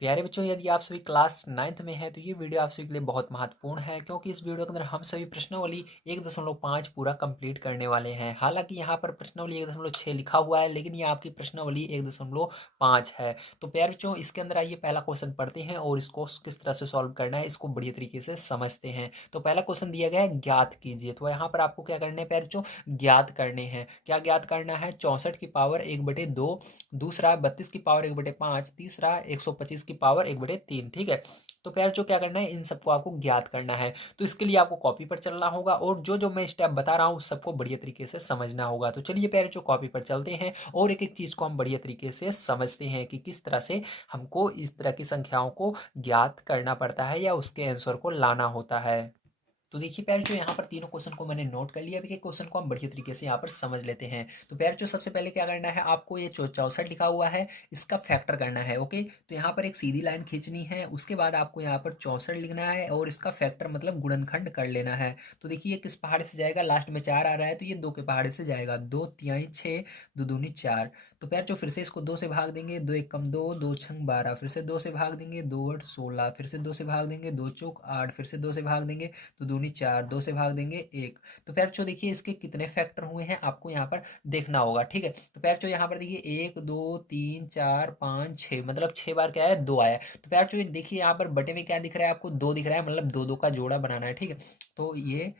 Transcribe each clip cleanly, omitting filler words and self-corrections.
प्यारे बच्चों, यदि आप सभी क्लास 9th में हैं तो ये वीडियो आप सभी के लिए बहुत महत्वपूर्ण है, क्योंकि इस वीडियो के अंदर हम सभी प्रश्नावली 1.5 पूरा कंप्लीट करने वाले हैं। हालांकि यहाँ पर प्रश्नावली 1.6 लिखा हुआ है, लेकिन ये आपकी प्रश्नावली 1.5 है। तो प्यारे बच्चों, इसके अंदर आइए पहला क्वेश्चन पढ़ते हैं और इसको किस तरह से सॉल्व करना है इसको बढ़िया तरीके से समझते हैं। तो पहला क्वेश्चन दिया गया है, ज्ञात कीजिए। तो यहाँ पर आपको क्या करना है प्यारे बच्चों, ज्ञात करने हैं। क्या ज्ञात करना है? 64 की पावर 1/2, दूसरा 32 की पावर 1/5, तीसरा 125 की पावर 1/3। ठीक है। तो प्यार जो क्या करना है, इन सबको आपको ज्ञात करना है। तो इसके लिए आपको कॉपी पर चलना होगा और जो जो मैं स्टेप बता रहा हूँ उस सबको बढ़िया तरीके से समझना होगा। तो चलिए प्यारे जो कॉपी पर चलते हैं और एक एक चीज को हम बढ़िया तरीके से समझते हैं कि किस तरह से हमको इस तरह की संख्याओं को ज्ञात करना पड़ता है या उसके आंसर को लाना होता है। तो देखिए प्यारे जो यहाँ पर तीनों क्वेश्चन को मैंने नोट कर लिया। देखिए क्वेश्चन को हम बढ़िया तरीके से यहाँ पर समझ लेते हैं। तो प्यारे जो सबसे पहले क्या करना है, आपको ये 64 लिखा हुआ है, इसका फैक्टर करना है। ओके, तो यहाँ पर एक सीधी लाइन खींचनी है, उसके बाद आपको यहाँ पर 64 लिखना है और इसका फैक्टर मतलब गुणनखंड कर लेना है। तो देखिए ये किस पहाड़े से जाएगा, लास्ट में 4 आ रहा है तो ये 2 के पहाड़े से जाएगा। 2 तिहाई 6, 2 दूनी 4। तो प्यार जो फिर से इसको 2 से भाग देंगे, 2 एक कम 2, 2 छंग 12, फिर से 2 से भाग देंगे, 2 8 16, फिर से 2 से भाग देंगे, 2 चौक 8, फिर से 2 से भाग देंगे, तो दूनी 4, 2 से भाग देंगे 1। तो प्यार जो देखिए इसके कितने फैक्टर हुए हैं आपको यहाँ पर देखना होगा। ठीक है। तो प्यार जो यहाँ पर देखिए 1 2 3 4 5 6, मतलब 6 बार क्या है, 2 आया है। तो प्यार जो देखिए यहाँ पर बटे में क्या दिख रहा है आपको, 2 दिख रहा है, मतलब 2 2 का जोड़ा बनाना है। ठीक है। तो ये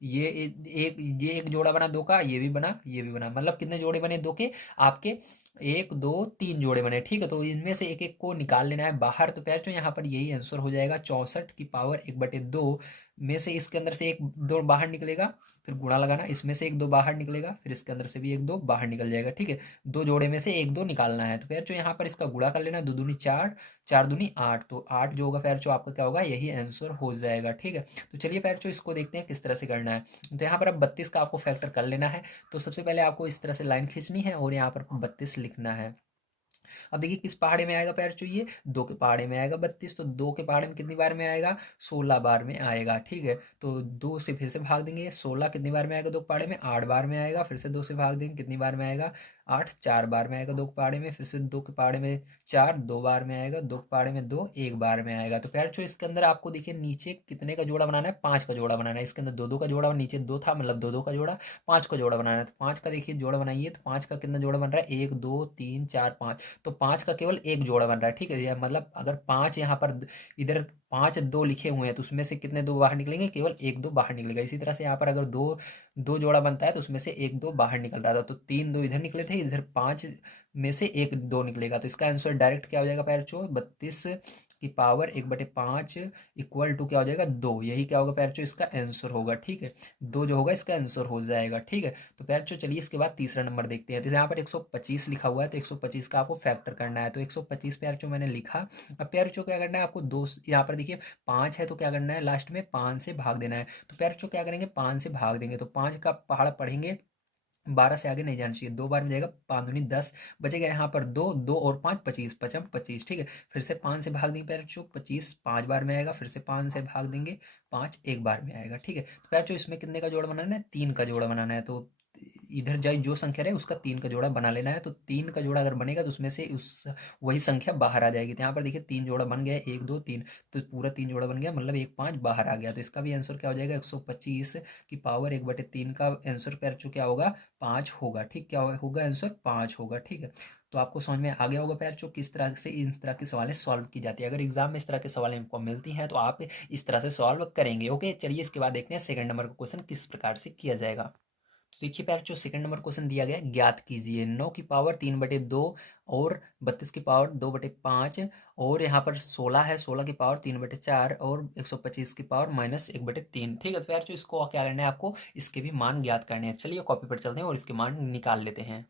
एक जोड़ा बना 2 का, ये भी बना, ये भी बना, मतलब कितने जोड़े बने 2 के आपके, 1 2 3 जोड़े बने। ठीक है। तो इनमें से एक एक को निकाल लेना है बाहर। तो प्यार जो यहाँ पर यही आंसर हो जाएगा, 64 की पावर 1/2 में से इसके अंदर से एक दो बाहर निकलेगा, फिर गुणा लगाना, इसमें से एक दो बाहर निकलेगा, फिर इसके अंदर से भी एक दो बाहर निकल जाएगा। ठीक है। दो जोड़े में से एक दो निकालना है। तो प्यार जो यहाँ पर इसका गुणा कर लेना, 2 दूनी 4, 4 दूनी 8, तो 8 जो होगा प्यार जो आपका क्या होगा, यही आंसर हो जाएगा। ठीक है। तो चलिए प्यार जो इसको देखते हैं किस तरह से करना है। तो यहाँ पर अब 32 का आपको फैक्टर कर लेना है। तो सबसे पहले आपको इस तरह से लाइन खींचनी है और यहाँ पर 32 लिखना है। अब देखिए किस पहाड़े में आएगा पैर चाहिए, 2 के पहाड़े में आएगा 32। तो 2 के पहाड़े में कितनी बार में आएगा, 16 बार में आएगा। ठीक है। तो 2 से फिर से भाग देंगे, 16 कितनी बार में आएगा, 2 के पहाड़े में 8 बार में आएगा। फिर से 2 से भाग देंगे, कितनी बार में आएगा, 8, 4 बार में आएगा 2 के पहाड़े में। फिर से 2 के पहाड़े में 4, 2 बार में आएगा। 2 के पहाड़े में 2, 1 बार में आएगा। तो प्यार इसके अंदर आपको देखिए नीचे कितने का जोड़ा बनाना है, 5 का जोड़ा बनाना है। इसके अंदर 2 2 का जोड़ा, नीचे 2 था मतलब 2 2 का जोड़ा, 5 का जोड़ा बनाना है। तो 5 का देखिए जोड़ा बनाइए, तो 5 का कितना जोड़ा बन रहा है, 1 2 3 4 5। तो 5 का केवल एक जोड़ा बन रहा है। ठीक है। यह मतलब अगर 5 यहाँ पर इधर 5 2 लिखे हुए हैं तो उसमें से कितने दो बाहर निकलेंगे, केवल एक दो बाहर निकलेगा। इसी तरह से यहाँ पर अगर दो दो जोड़ा बनता है तो उसमें से एक दो बाहर निकल रहा था, तो 3 2 इधर निकले थे, इधर 5 में से एक दो निकलेगा। तो इसका आंसर डायरेक्ट क्या हो जाएगा पैर चो, 32 की पावर 1/5 इक्वल टू क्या हो जाएगा, 2। यही क्या होगा पैर चो, इसका आंसर होगा। ठीक है। 2 जो होगा इसका आंसर हो जाएगा। ठीक है। तो प्यार चलिए इसके बाद तीसरा नंबर देखते हैं। तो यहाँ पर 125 लिखा हुआ है, तो 125 का आपको फैक्टर करना है। तो 125 प्यार मैंने लिखा। अब प्यार क्या करना है आपको, दो यहाँ पर देखिए 5 है तो क्या करना है, लास्ट में 5 से भाग देना है। तो प्यार क्या करेंगे, 5 से भाग देंगे, तो 5 का पहाड़ पढ़ेंगे, 12 से आगे नहीं जाना चाहिए, 2 बार में जाएगा, 5 दूनी 10 बचेगा। यहाँ पर 2 2 और 5 25, 55 25। ठीक है। फिर से 5 से भाग देंगे पैर 25 5 बार में आएगा। फिर से 5 से भाग देंगे, 5 एक बार में आएगा। ठीक है। तो पैर इसमें कितने का जोड़ा बनाना है, 3 का जोड़ा बनाना है। तो इधर जाए जो संख्या रहे उसका 3 का जोड़ा बना लेना है। तो 3 का जोड़ा अगर बनेगा तो उसमें से उस वही संख्या बाहर आ जाएगी। तो यहाँ पर देखिए 3 जोड़ा बन गया, 1 2 3, तो पूरा 3 जोड़ा बन गया, मतलब 1 5 बाहर आ गया। तो इसका भी आंसर क्या हो जाएगा, 125 की पावर 1/3 का आंसर पैर क्या होगा, 5 होगा। ठीक, क्या होगा आंसर, 5 होगा। ठीक है। तो आपको समझ में आ गया होगा पैर किस तरह से इन तरह की सवालें सॉल्व की जाती है। अगर एग्जाम में इस तरह के सवालें आपको मिलती हैं तो आप इस तरह से सॉल्व करेंगे। ओके, चलिए इसके बाद देखते हैं सेकंड नंबर का क्वेश्चन किस प्रकार से किया जाएगा। तो देखिए प्यार जो सेकंड नंबर क्वेश्चन दिया गया है, ज्ञात कीजिए 9 की पावर 3/2 और 32 की पावर 2/5 और यहाँ पर 16 है, 16 की पावर 3/4 और 125 की पावर -1/3। ठीक है। तो प्यार जो इसको क्या करना है आपको, इसके भी मान ज्ञात करने हैं। चलिए कॉपी पर चलते हैं और इसके मान निकाल लेते हैं।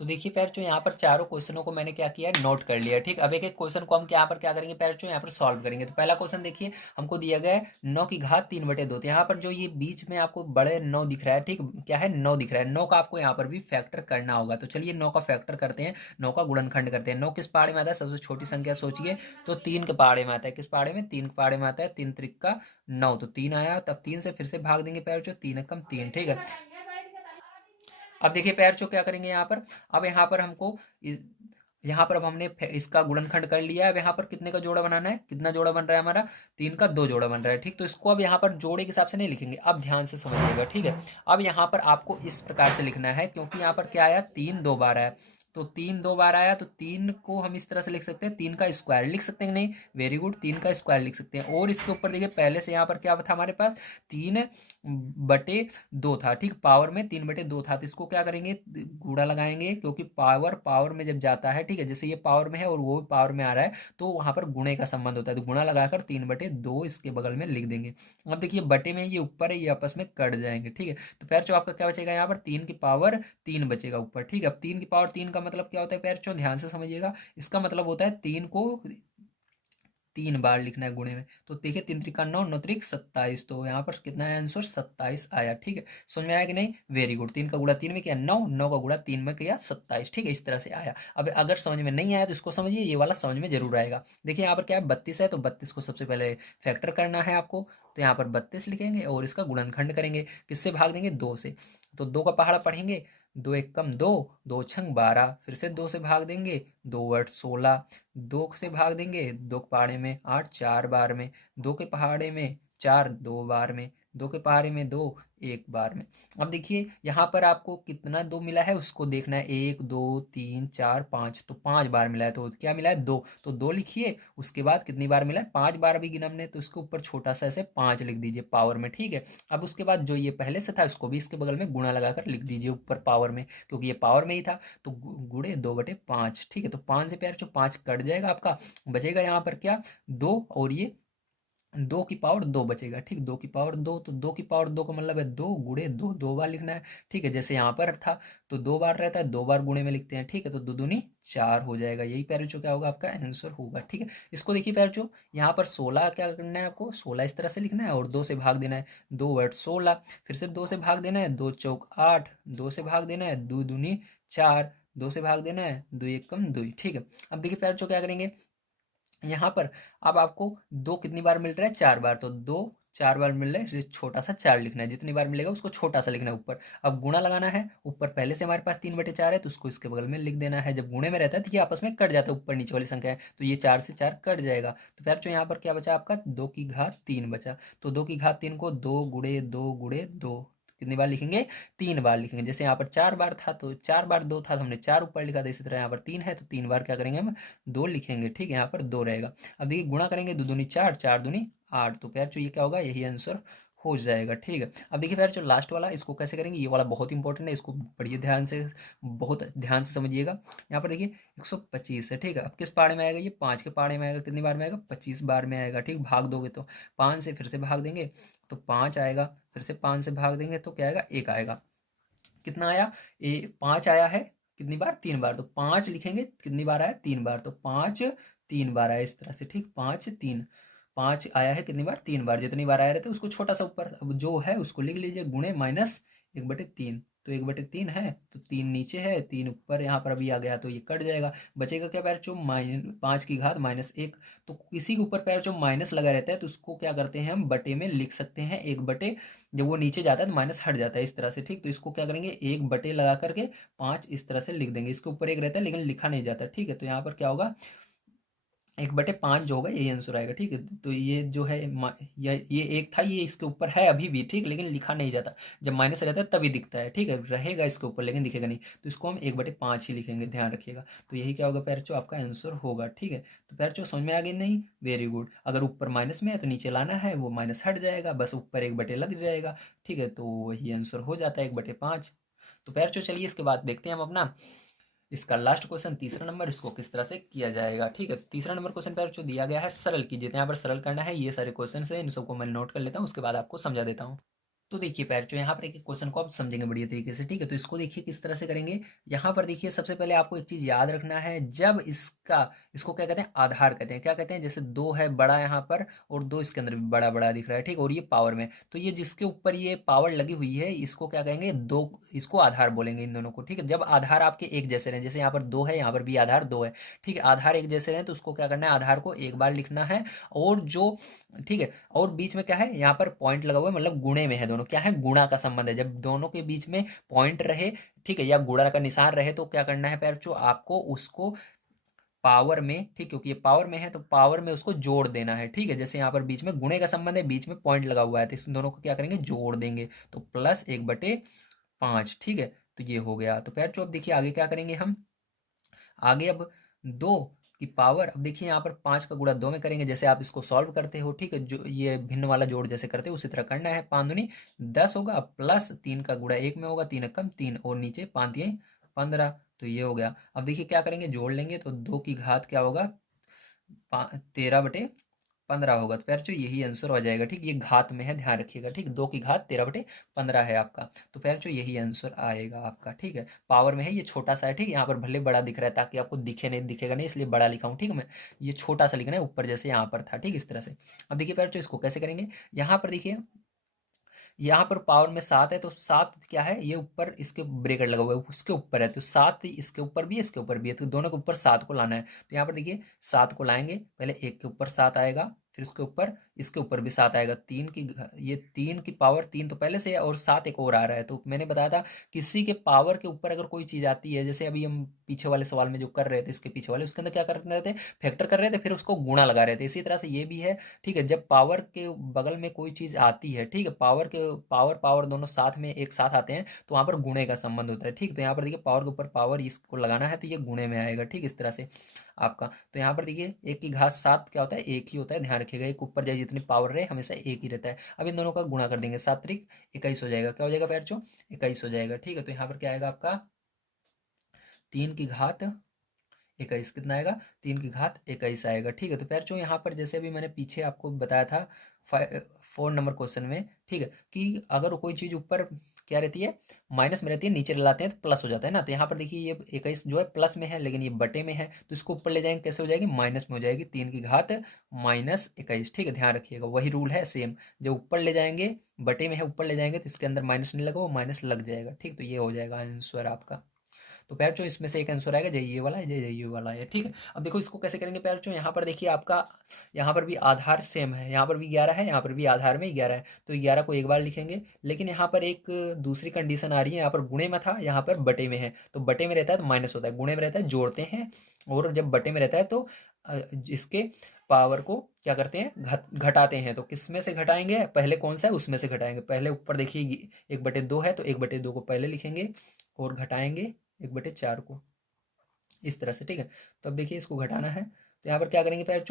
तो देखिए पैर यहाँ पर चारों क्वेश्चनों को मैंने क्या किया, नोट कर लिया। ठीक, अब एक एक क्वेश्चन को हम यहाँ पर क्या करेंगे पैर यहाँ पर सॉल्व करेंगे। तो पहला क्वेश्चन देखिए हमको दिया गया है 9 की घात 3/2। तो यहाँ पर जो ये बीच में आपको बड़े 9 दिख रहा है, ठीक, क्या है, 9 दिख रहा है, 9 का आपको यहाँ पर भी फैक्टर करना होगा। तो चलिए 9 का फैक्टर करते हैं, 9 का गुणनखंड करते हैं। 9 किस पहाड़े में आता है, सबसे छोटी संख्या सोचिए, तो 3 के पहाड़े में आता है। किस पहाड़े में, 3 के पहाड़े में आता है। 3 त्रिक का 9, तो 3 आया, तब 3 से फिर से भाग देंगे पैर 3 एकम 3। ठीक है। अब देखिए पैर क्या करेंगे यहाँ पर, अब यहाँ पर हमको यहाँ पर अब हमने इसका गुणनखंड कर लिया है। अब यहाँ पर कितने का जोड़ा बनाना है, कितना जोड़ा बन रहा है हमारा, 3 का 2 जोड़ा बन रहा है, ठीक। तो इसको अब यहाँ पर जोड़े के हिसाब से नहीं लिखेंगे, अब ध्यान से समझिएगा, ठीक है। अब यहाँ पर आपको इस प्रकार से लिखना है, क्योंकि यहाँ पर क्या आया, 3 2 बार आया, तो 3 2 बार आया, तो 3 को हम इस तरह से लिख सकते हैं, 3 का स्क्वायर लिख सकते हैं, नहीं, वेरी गुड, 3 का स्क्वायर लिख सकते हैं। और इसके ऊपर देखिए पहले से यहाँ पर क्या था हमारे पास, 3/2 था, ठीक, पावर में 3/2 था, तो इसको क्या करेंगे, गुणा लगाएंगे, क्योंकि पावर पावर में जब जाता है, ठीक है, जैसे ये पावर में है और वो भी पावर में आ रहा है, तो वहां पर गुणे का संबंध होता है, तो गुणा लगाकर 3/2 इसके बगल में लिख देंगे। अब देखिए बटे में ये ऊपर है, ये आपस में कट जाएंगे, ठीक है। तो पैर आपका क्या बचेगा, यहाँ पर 3 की पावर 3 बचेगा ऊपर, ठीक है। अब 3 की पावर 3 का मतलब क्या होता है पैर, ध्यान से समझिएगा, इसका मतलब होता है 3 को 3 बार लिखना है गुणे में। तो देखिए 3 त्रिका 9, 9 त्रिक 27, तो यहाँ पर कितना है आंसर, 27 आया, ठीक है। समझ में आया कि नहीं, वेरी गुड। 3 का गुणा 3 में किया 9, 9 का गुणा 3 में किया 27, ठीक है, इस तरह से आया। अब अगर समझ में नहीं आया तो इसको समझिए, ये वाला समझ में जरूर आएगा। देखिए यहाँ पर क्या है, 32 है, तो 32 को सबसे पहले फैक्टर करना है आपको, तो यहाँ पर 32 लिखेंगे और इसका गुणनखंड करेंगे, किससे भाग देंगे, 2 से। तो 2 का पहाड़ा पढ़ेंगे, 2 एक कम 2, 2 छंग 12, फिर से 2 से भाग देंगे, 2 8 16, 2 से भाग देंगे, 2 के पहाड़े में 8, 4 बार में, 2 के पहाड़े में 4, 2 बार में, 2 के पहाड़े में 2, 1 बार में। अब देखिए यहाँ पर आपको कितना 2 मिला है उसको देखना है, 1 2 3 4 5, तो 5 बार मिला है, तो क्या मिला है, 2, तो 2 लिखिए। उसके बाद कितनी बार मिला है, 5 बार भी गिना हमने, तो इसके ऊपर छोटा सा ऐसे 5 लिख दीजिए पावर में, ठीक है। अब उसके बाद जो ये पहले से था उसको भी इसके बगल में गुणा लगाकर लिख दीजिए ऊपर पावर में, क्योंकि ये पावर में ही था, तो गुणे 2/5, ठीक है। तो 5 से प्यार जो 5 कट जाएगा आपका, बचेगा यहाँ पर क्या, 2, और ये 2 की पावर 2 बचेगा, ठीक, 2 की पावर 2, तो 2 की पावर 2 का मतलब है 2 गुणे 2, 2 बार लिखना है, ठीक है। जैसे यहाँ पर था तो 2 बार रहता है, 2 बार गुणे में लिखते हैं, ठीक है, तो 2 दूनी 4 हो जाएगा, यही पैरेचो क्या होगा आपका आंसर होगा, ठीक है। इसको देखिए पैरेचो, यहाँ पर 16 क्या करना है आपको, 16 इस तरह से लिखना है और 2 से भाग देना है, 2 8 16, फिर से 2 से भाग देना है, 2 चौक 8, 2 से भाग देना है, 2 दूनी 4, 2 से भाग देना है, 2 एक कम 2, ठीक है। अब देखिए पैरेचो क्या करेंगे यहाँ पर, अब आपको 2 कितनी बार मिल रहा है, 4 बार, तो 2 4 बार मिल रहा है, इसलिए छोटा सा 4 लिखना है, जितनी बार मिलेगा उसको छोटा सा लिखना है ऊपर। अब गुणा लगाना है, ऊपर पहले से हमारे पास 3/4 है, तो उसको इसके बगल में लिख देना है। जब गुणे में रहता है तो ये आपस में कट जाता है, ऊपर नीचे वाली संख्या है, तो ये 4 से 4 कट जाएगा, तो फिर जो यहाँ पर क्या बचा आपका, 2 की घात 3 बचा, तो 2 की घात 3 को 2 गुणे 2 गुणे 2 कितनी बार लिखेंगे, 3 बार लिखेंगे। जैसे यहाँ पर 4 बार था तो 4 बार 2 था तो हमने 4 ऊपर लिखा था, इसी तरह यहाँ पर 3 है तो 3 बार क्या करेंगे हम, 2 लिखेंगे, ठीक है, यहाँ पर 2 रहेगा। अब देखिए गुणा करेंगे, 2 दूनी 4, 4 दूनी 8, तो प्यार जो ये क्या होगा, यही आंसर हो जाएगा, ठीक है। अब देखिए प्यार जो लास्ट वाला इसको कैसे करेंगे, ये वाला बहुत इंपॉर्टेंट है, इसको पढ़िए ध्यान से, बहुत ध्यान से समझिएगा। यहाँ पर देखिए 125 है, ठीक है। अब किस पाड़े में आएगा, ये 5 के पाड़े में आएगा, कितनी बार में आएगा, 25 बार में आएगा, ठीक, भाग दोगे तो 5 से फिर से भाग देंगे तो 5 आएगा, फिर से 5 से भाग देंगे तो क्या आएगा, 1 आएगा। कितना आया, 5 आया है, कितनी बार, 3 बार, तो 5 लिखेंगे, कितनी बार आया, 3 बार, तो 5 3 बार आया इस तरह से, ठीक, 5 3, 5 आया है कितनी बार, 3 बार, जितनी बार आया रहते उसको छोटा सा ऊपर, अब जो है उसको लिख लीजिए, गुणे माइनस 1/3, तो 1/3 है तो 3 नीचे है, 3 ऊपर, यहाँ पर अभी आ गया तो ये कट जाएगा, बचेगा क्या पैर, जो 5 की घात -1, तो किसी के ऊपर पैर जो माइनस लगा रहता है तो उसको क्या करते हैं हम बटे में लिख सकते हैं, 1/, जब वो नीचे जाता है तो माइनस हट जाता है इस तरह से, ठीक, तो इसको क्या करेंगे, 1/, लगा करके 5 इस तरह से लिख देंगे, इसके ऊपर 1 रहता है लेकिन लिखा नहीं जाता, ठीक है। तो यहाँ पर क्या होगा, 1/5 जो होगा यही आंसर आएगा, ठीक है। तो ये जो है ये 1 था, ये इसके ऊपर है अभी भी, ठीक, लेकिन लिखा नहीं जाता, जब माइनस रहता है तभी दिखता है, ठीक है, रहेगा इसके ऊपर लेकिन दिखेगा नहीं, तो इसको हम 1/5 ही लिखेंगे, ध्यान रखिएगा। तो यही क्या होगा पैरचो, आपका आंसर होगा, ठीक है। तो पैरचो समझ में आ गई नहीं, वेरी गुड। अगर ऊपर माइनस में है तो नीचे लाना है, वो माइनस हट जाएगा, बस ऊपर 1/, लग जाएगा, ठीक है, तो वही आंसर हो जाता है 1/5। तो पैरचो चलिए इसके बाद देखते हैं हम अपना इसका लास्ट क्वेश्चन, तीसरा नंबर, इसको किस तरह से किया जाएगा, ठीक है। तीसरा नंबर क्वेश्चन पर जो दिया गया है, सरल कीजिए, तो यहाँ पर सरल करना है, ये सारे क्वेश्चन है, इन सबको मैं नोट कर लेता हूँ, उसके बाद आपको समझा देता हूँ। तो देखिए पैर जो यहाँ पर एक क्वेश्चन को आप समझेंगे बढ़िया तरीके से, ठीक है। तो इसको देखिए किस तरह से करेंगे, यहाँ पर देखिए सबसे पहले आपको एक चीज याद रखना है, जब इसको क्या कहते हैं, आधार कहते हैं, क्या कहते हैं, जैसे 2 है बड़ा यहाँ पर और 2 इसके अंदर भी बड़ा बड़ा दिख रहा है, ठीक, और ये पावर में, तो ये जिसके ऊपर ये पावर लगी हुई है इसको क्या कहेंगे, दो, इसको आधार बोलेंगे इन दोनों को, ठीक है। जब आधार आपके एक जैसे रहे, जैसे यहाँ पर 2 है, यहाँ पर भी आधार 2 है, ठीक है, आधार एक जैसे रहे तो उसको क्या करना है, आधार को एक बार लिखना है, और जो, ठीक है, और बीच में क्या है, यहाँ पर पॉइंट लगा हुआ है, मतलब गुणे में है दोनों, क्या है, गुणा का संबंध है, जब दोनों के बीच में पॉइंट रहे, ठीक है, या गुणा का निशान रहे तो क्या करना है पैर, जो आपको उसको पावर में, ठीक, क्योंकि ये पावर में है तो पावर में उसको जोड़ देना है, ठीक है। जैसे यहाँ पर बीच में गुणे का संबंध है, बीच में पॉइंट लगा हुआ है, तो इस दोनों को क्या करेंगे, जोड़ देंगे, तो +1/5, ठीक है। तो ये हो गया। तो पैर अब देखिए आगे क्या करेंगे हम, आगे अब 2 की पावर, अब देखिए यहाँ पर 5 का गुणा 2 में करेंगे, जैसे आप इसको सॉल्व करते हो, ठीक है, जो ये भिन्न वाला जोड़ जैसे करते हो उसी तरह करना है। 5 दूनी 10 होगा, प्लस 3 का गुणा 1 में होगा, 3 एकम 3, और नीचे 5 दिए 15, तो ये हो गया। अब देखिए क्या करेंगे, जोड़ लेंगे, तो 2 की घात क्या होगा, 13/15 होगा। तो पैर यही आंसर हो जाएगा, ठीक, ये घात में है, ध्यान रखिएगा, ठीक, 2 की घात 13/15 है आपका। तो पैर यही आंसर आएगा आपका, ठीक है। पावर में है, ये छोटा सा है, ठीक, यहाँ पर भले बड़ा दिख रहा है ताकि आपको दिखे नहीं, दिखेगा नहीं इसलिए बड़ा लिखा हूँ, ठीक है। मैं ये छोटा सा लिखना है ऊपर, जैसे यहाँ पर था, ठीक, इस तरह से। अब देखिए पैर इसको कैसे करेंगे, यहाँ पर देखिए, यहाँ पर पावर में 7 है, तो 7 क्या है, ये ऊपर इसके ब्रेकेट लगा हुआ है, उसके ऊपर है, तो 7 इसके ऊपर भी है, इसके ऊपर भी है, तो दोनों के ऊपर 7 को लाना है। तो यहाँ पर देखिए 7 को लाएंगे, पहले एक के ऊपर 7 आएगा, फिर उसके ऊपर, इसके ऊपर भी 7 आएगा, ये 3 की पावर 3 तो पहले से है, और 7 एक और आ रहा है। तो मैंने बताया था किसी के पावर के ऊपर अगर कोई चीज़ आती है, जैसे अभी हम पीछे वाले सवाल में जो कर रहे थे, इसके पीछे वाले, उसके अंदर क्या कर रहे थे, फैक्टर कर रहे थे, फिर उसको गुणा लगा रहे थे, इसी तरह से ये भी है, ठीक है। जब पावर के बगल में कोई चीज़ आती है, ठीक है, पावर पावर दोनों साथ में एक साथ आते हैं, तो वहाँ पर गुणे का संबंध होता है, ठीक। तो यहाँ पर देखिए पावर के ऊपर पावर इसको लगाना है, तो ये गुणे में आएगा, ठीक, इस तरह से आपका। तो यहाँ पर देखिए 1 की घात 7 क्या होता है, 1 ही होता है, ध्यान रखिएगा, एक ऊपर जाए जितनी पावर रहे हमेशा 1 ही रहता है। अब इन दोनों का गुणा कर देंगे, 7×3 = 21 हो जाएगा, क्या हो जाएगा पैर 21 हो जाएगा, ठीक है। तो यहाँ पर क्या आएगा आपका, 3 की घात 21 कितना आएगा, 3 की घात 21 आएगा, ठीक है। तो पैर यहाँ पर जैसे अभी मैंने पीछे आपको बताया था 4 नंबर क्वेश्चन में, ठीक है, कि अगर कोई चीज़ ऊपर क्या रहती है, माइनस में रहती है, नीचे लाते हैं तो प्लस हो जाता है ना। तो यहाँ पर देखिए ये 21 जो है प्लस में है, लेकिन ये बटे में है, तो इसको ऊपर ले जाएंगे, कैसे हो जाएगी, माइनस में हो जाएगी, 3 की घात -21, ठीक है, ध्यान रखिएगा, वही रूल है सेम। जब ऊपर ले जाएंगे, बटे में है, ऊपर ले जाएंगे तो इसके अंदर माइनस नहीं लगा, वो माइनस लग जाएगा, ठीक। तो ये हो जाएगा आंसर आपका। तो पैर इसमें से एक आंसर आएगा, जय ये वाला है, जय ये वाला है, ठीक है। अब देखो इसको कैसे करेंगे पैर यहाँ पर देखिए आपका, यहाँ पर भी आधार सेम है, यहाँ पर भी 11 है, यहाँ पर भी आधार में 11 है, तो 11 को एक बार लिखेंगे। लेकिन यहाँ पर एक दूसरी कंडीशन आ रही है, यहाँ पर गुणे में था, यहाँ पर बटे में है, तो बटे में रहता है तो माइनस होता है, गुणे में रहता है जोड़ते हैं, और जब बटे में रहता है तो इसके पावर को क्या करते हैं, घटाते हैं। तो किस में से घटाएंगे, पहले कौन सा है उसमें से घटाएंगे, पहले ऊपर देखिए 1/2 है, तो 1/2 को पहले लिखेंगे, और घटाएंगे 1/4 को, इस तरह से, ठीक है। तो अब देखिए इसको घटाना है, तो यहाँ पर क्या करेंगे पैर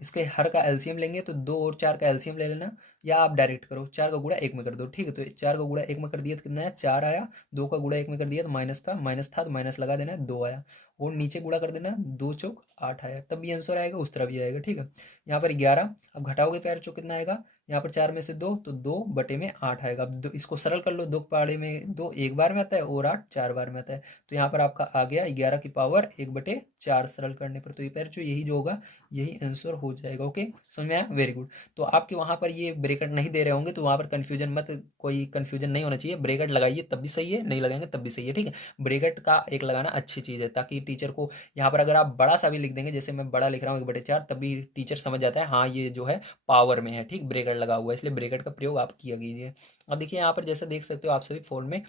इसके हर का एलसीएम लेंगे, तो 2 और 4 का एलसीएम ले लेना, या आप डायरेक्ट करो, 4 का गुणा 1 में कर दो, ठीक है। तो 4 का गुणा 1 में कर दिया तो कितना आया, 4 आया, 2 का गुणा 1 में कर दिया तो माइनस का माइनस था, तो माइनस लगा देना, 2 आया, और नीचे गुणा कर देना, 2×4 = 8 आया, तब भी आंसर आएगा, उस तरह भी आएगा, ठीक है। यहाँ पर 11, अब घटाओगे पैर कितना आएगा, यहाँ पर 4 में से 2, तो 2/8 आएगा। अब इसको सरल कर लो, 2 पाड़े में 2 एक बार में आता है, और 8 4 बार में आता है, तो यहाँ पर आपका आ गया 11 की पावर 1/4 सरल करने पर। तो ये पैर यही जो होगा, यही आंसर हो जाएगा। ओके, समझ में आया, वेरी गुड। तो आपके वहाँ पर ये ब्रेकेट नहीं दे रहे होंगे, तो वहाँ पर कन्फ्यूजन मत, कोई कन्फ्यूजन नहीं होना चाहिए, ब्रेकेट लगाइए तब भी सही है, नहीं लगाएंगे तब भी सही है, ठीक है। ब्रेकेट का एक लगाना अच्छी चीज़ है, ताकि टीचर को यहाँ पर अगर आप बड़ा सा भी लिख देंगे, जैसे मैं बड़ा लिख रहा हूँ 1/4, तब भी टीचर समझ जाता है हाँ ये जो है पावर में है, ठीक, ब्रेकेट लगा हुआ है, इसलिए ब्रेकेट का प्रयोग आप किया कीजिए। अब देखिए यहाँ पर जैसे देख सकते हो आप सभी फोन में,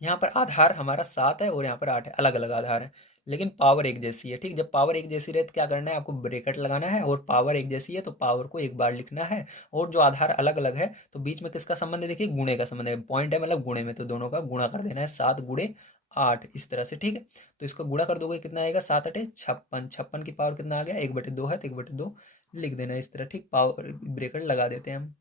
यहाँ पर आधार हमारा 7 है और यहाँ पर 8 है, अलग अलग आधार है, लेकिन पावर एक जैसी है, ठीक। जब पावर एक जैसी रहे तो क्या करना है, आपको ब्रेकेट लगाना है, और पावर एक जैसी है तो पावर को एक बार लिखना है, और जो आधार अलग अलग है तो बीच में किसका संबंध है, देखिए गुणे का संबंध है, पॉइंट है मतलब गुणे में, तो दोनों का गुणा कर देना है, 7×8 इस तरह से, ठीक है। तो इसको गुणा कर दोगे कितना आएगा, 7×8 = 56, 56 की पावर कितना आ गया, 1/2 है, तो 1/2 लिख देना इस तरह, ठीक, पावर ब्रेकेट लगा देते हैं हम।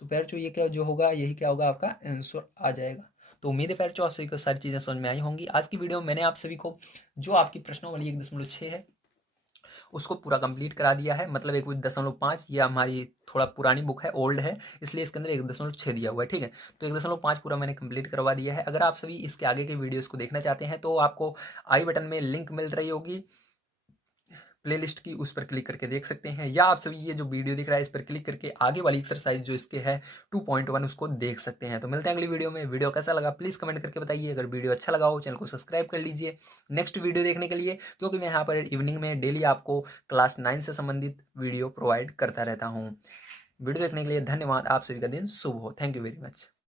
तो पैर ये क्या जो होगा, यही क्या होगा, आपका आंसर आ जाएगा। तो उम्मीद है पैर आप सभी को सारी चीज़ें समझ में आई होंगी। आज की वीडियो में मैंने आप सभी को जो आपकी प्रश्नों वाली 1.6 है उसको पूरा कंप्लीट करा दिया है, मतलब 1.5, ये हमारी थोड़ा पुरानी बुक है, ओल्ड है, इसलिए इसके अंदर 1.6 दिया हुआ है, ठीक है। तो 1.5 पूरा मैंने कंप्लीट करवा दिया है। अगर आप सभी इसके आगे के वीडियोज़ को देखना चाहते हैं तो आपको आई बटन में लिंक मिल रही होगी प्लेलिस्ट की, उस पर क्लिक करके देख सकते हैं, या आप सभी ये जो वीडियो दिख रहा है इस पर क्लिक करके आगे वाली एक्सरसाइज जो इसके है 2.1 उसको देख सकते हैं। तो मिलते हैं अगली वीडियो में। वीडियो कैसा लगा प्लीज़ कमेंट करके बताइए, अगर वीडियो अच्छा लगा हो चैनल को सब्सक्राइब कर लीजिए नेक्स्ट वीडियो देखने के लिए, क्योंकि मैं यहाँ पर इवनिंग में डेली आपको क्लास 9 से संबंधित वीडियो प्रोवाइड करता रहता हूँ। वीडियो देखने के लिए धन्यवाद, आप सभी का दिन शुभ हो, थैंक यू वेरी मच।